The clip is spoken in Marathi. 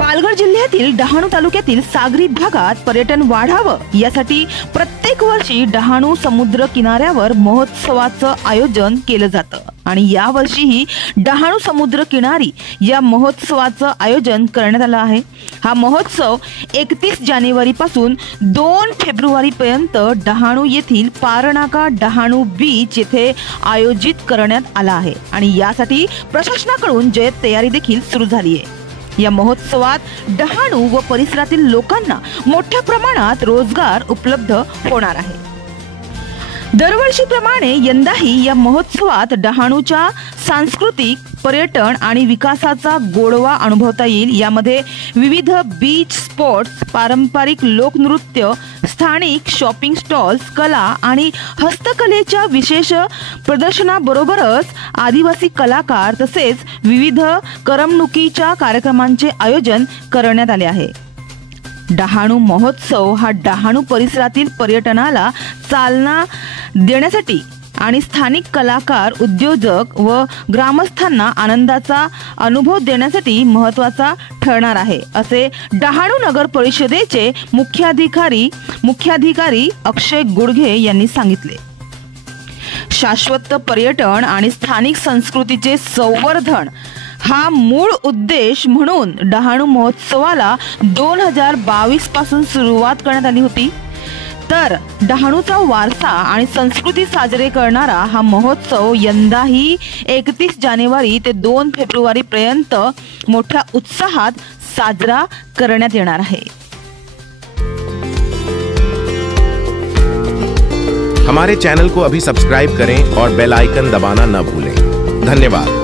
पालघर जिल्ह्यातील डहाणू तालुक्यातील सागरी भागात पर्यटन वाढावं यासाठी प्रत्येक वर्षी डहाणू समुद्र किनाऱ्यावर महोत्सवाचं आयोजन केलं जातं आणि यावर्षीही डहाणू समुद्र किनारी या महोत्सवाचं आयोजन करण्यात आलं आहे। हा महोत्सव 31 जानेवारी पासून 2 फेब्रुवारी पर्यंत डहाणू येथील पारनाका डहाणू बीच येथे आयोजित करण्यात आला आहे आणि यासाठी प्रशासनाकडून जय्यत तयारी देखील सुरू झाली आहे। या महोत्सवात डहाणू व परिसरातील लोकांना मोठ्या प्रमाणात रोजगार उपलब्ध होणार आहे। दरवर्षीप्रमाणे यंदाही या महोत्सवात डहाणूच्या सांस्कृतिक, पर्यटन आणि विकासाचा गोडवा अनुभवता येईल। यामध्ये विविध बीच स्पॉट्स, पारंपरिक लोकनृत्य, स्थानिक शॉपिंग स्टॉल्स, कला आणि हस्तकलेच्या विशेष प्रदर्शनाबरोबरच आदिवासी कलाकार तसेच विविध करमणुकीच्या कार्यक्रमांचे आयोजन करण्यात आले आहे। डहाणू महोत्सव हा डहाणू परिसरातील पर्यटनाला चालना देण्यासाठी आणि स्थानिक कलाकार, उद्योजक व ग्रामस्थांना आनंदाचा अनुभव देण्यासाठी महत्त्वाचा ठरणार आहे, असे डहाणू नगर परिषदेचे मुख्याधिकारी अक्षय गुडघे यांनी सांगितले। शाश्वत पर्यटन आणि स्थानिक संस्कृतीचे संवर्धन हा मूळ उद्देश म्हणून डहाणू महोत्सवाला 2022 पासून सुरुवात करण्यात आली होती। तर डहाणूचा वारसा आणि संस्कृती साजरे करणारा हा महोत्सव यंदाही 31 जानेवारी ते 2 फेब्रुवारी पर्यंत मोठ्या उत्साहात साजरा करण्यात येणार आहे। हमारे चैनल को अभी सब्सक्राइब करें और बेल आइकन दबाना न भूलें। धन्यवाद।